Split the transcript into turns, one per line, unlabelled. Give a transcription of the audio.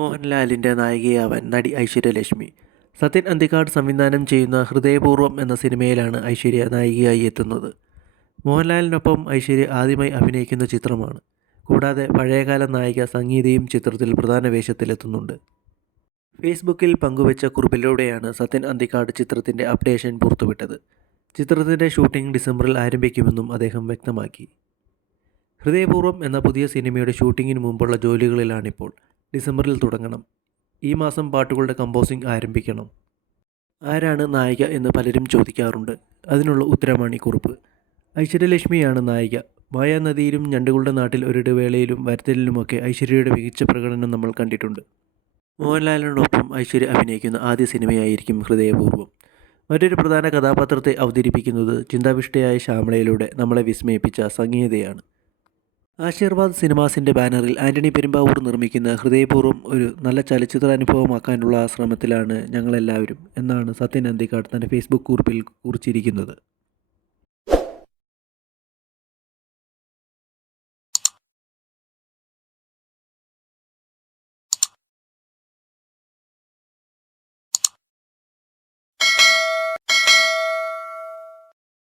മോഹൻലാലിന്റെ നായികയാവാൻ നടി ഐശ്വര്യലക്ഷ്മി. സത്യൻ അന്തിക്കാട് സംവിധാനം ചെയ്യുന്ന ഹൃദയപൂർവം എന്ന സിനിമയിലാണ് ഐശ്വര്യ നായികയായി എത്തുന്നത്. മോഹൻലാലിനൊപ്പം ഐശ്വര്യ ആദ്യമായി അഭിനയിക്കുന്ന ചിത്രമാണ്. കൂടാതെ പഴയകാല നായിക സംഗീതയും ചിത്രത്തിൽ പ്രധാന വേഷത്തിലെത്തുന്നുണ്ട്. ഫേസ്ബുക്കിൽ പങ്കുവച്ച കുറിപ്പിലൂടെയാണ് സത്യൻ അന്തിക്കാട് ചിത്രത്തിന്റെ അപ്ഡേഷൻ പുറത്തുവിട്ടത്. ചിത്രത്തിന്റെ ഷൂട്ടിംഗ് ഡിസംബറിൽ ആരംഭിക്കുമെന്നും അദ്ദേഹം വ്യക്തമാക്കി. ഹൃദയപൂർവം എന്ന പുതിയ സിനിമയുടെ ഷൂട്ടിങ്ങിന് മുമ്പുള്ള ജോലികളിലാണിപ്പോൾ. ഡിസംബറിൽ തുടങ്ങണം. ഈ മാസം പാട്ടുകളുടെ കമ്പോസിംഗ് ആരംഭിക്കണം. ആരാണ് നായിക എന്ന് പലരും ചോദിക്കാറുണ്ട്. അതിനുള്ള ഉത്തരമാണ് ഈ കുറിപ്പ്. ഐശ്വര്യലക്ഷ്മിയാണ് നായിക. മായാനദിയിലും ഞണ്ടുകളുടെ നാട്ടിൽ ഒരിടവേളയിലും വരത്തലിലുമൊക്കെ ഐശ്വര്യയുടെ മികച്ച പ്രകടനം നമ്മൾ കണ്ടിട്ടുണ്ട്. മോഹൻലാലിനോടൊപ്പം ഐശ്വര്യ അഭിനയിക്കുന്ന ആദ്യ സിനിമയായിരിക്കും ഹൃദയപൂർവം. മറ്റൊരു പ്രധാന കഥാപാത്രത്തെ അവതരിപ്പിക്കുന്നത് ചിന്താവിഷ്ടയായ ശ്യാമളയിലൂടെ നമ്മളെ വിസ്മയിപ്പിച്ച സംഗീതയാണ്. ആശീർവാദ് സിനിമാസിന്റെ ബാനറിൽ ആന്റണി പെരുമ്പാവൂർ നിർമ്മിക്കുന്ന ഹൃദയപൂർവം ഒരു നല്ല ചലച്ചിത്ര അനുഭവമാക്കാനുള്ള ശ്രമത്തിലാണ് ഞങ്ങളെല്ലാവരും എന്നാണ് സത്യൻ അന്തിക്കാട് തന്റെ ഫേസ്ബുക്ക് കുറിപ്പിൽ കുറിച്ചിരിക്കുന്നത്.